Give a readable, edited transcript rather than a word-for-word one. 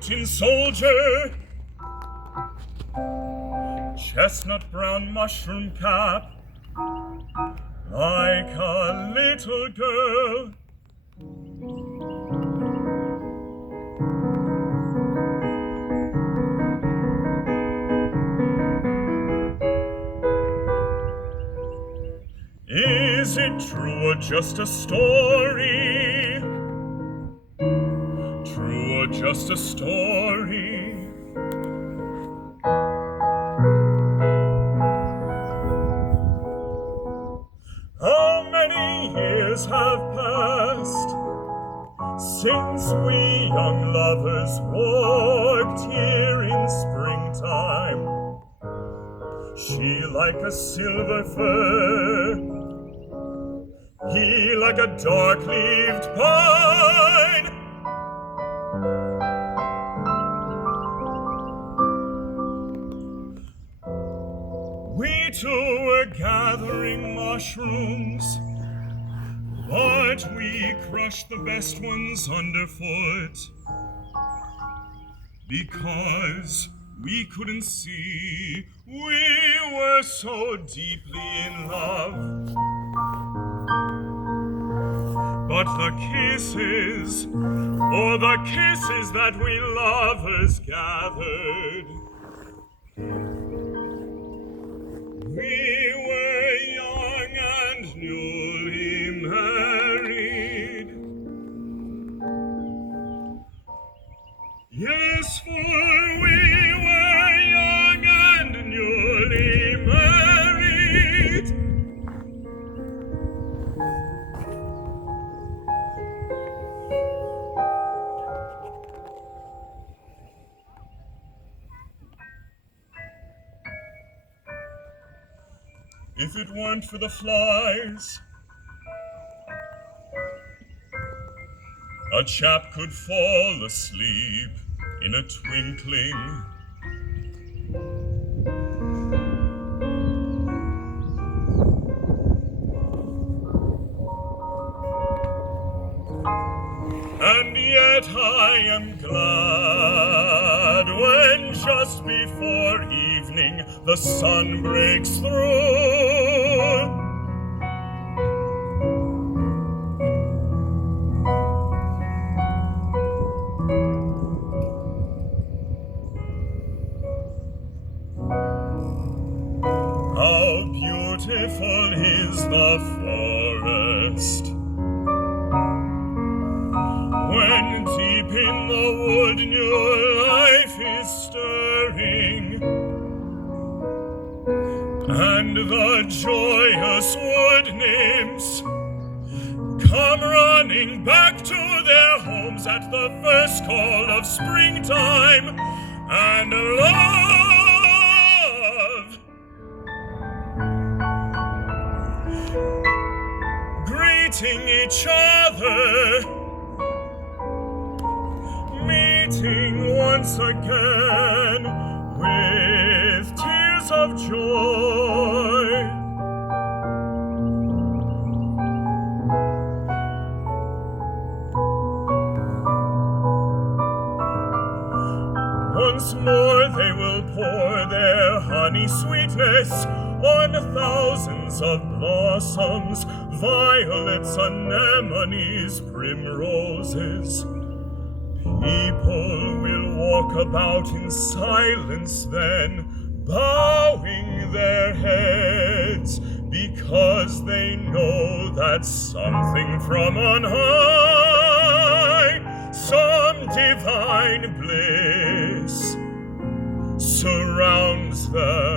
Tin soldier, chestnut brown mushroom cap, like a little girl. Is it true or just a story? True or just a story? How many years have passed since we young lovers walked here in springtime? She like a silver fir, he like a dark-leaved pine. We two were gathering mushrooms, but we crushed the best ones underfoot because we couldn't see we were so deeply in love. But the kisses, oh, the kisses that we lovers gathered, we were young and newly married. Yes, for we were young and newly married. If it weren't for the flies, a chap could fall asleep in a twinkling. And yet I am glad when just before evening the sun breaks through. How beautiful is the forest when deep in the wood new life is stirring, and the joyous wood nymphs come running back to their homes at the first call of springtime, and love greeting each other, meeting once again with tears of joy. Once more they will pour their honey sweetness on thousands of blossoms, violets, anemones, primroses. People will walk about in silence then, bowing their heads, because they know that something from on high, some divine bliss, surrounds them.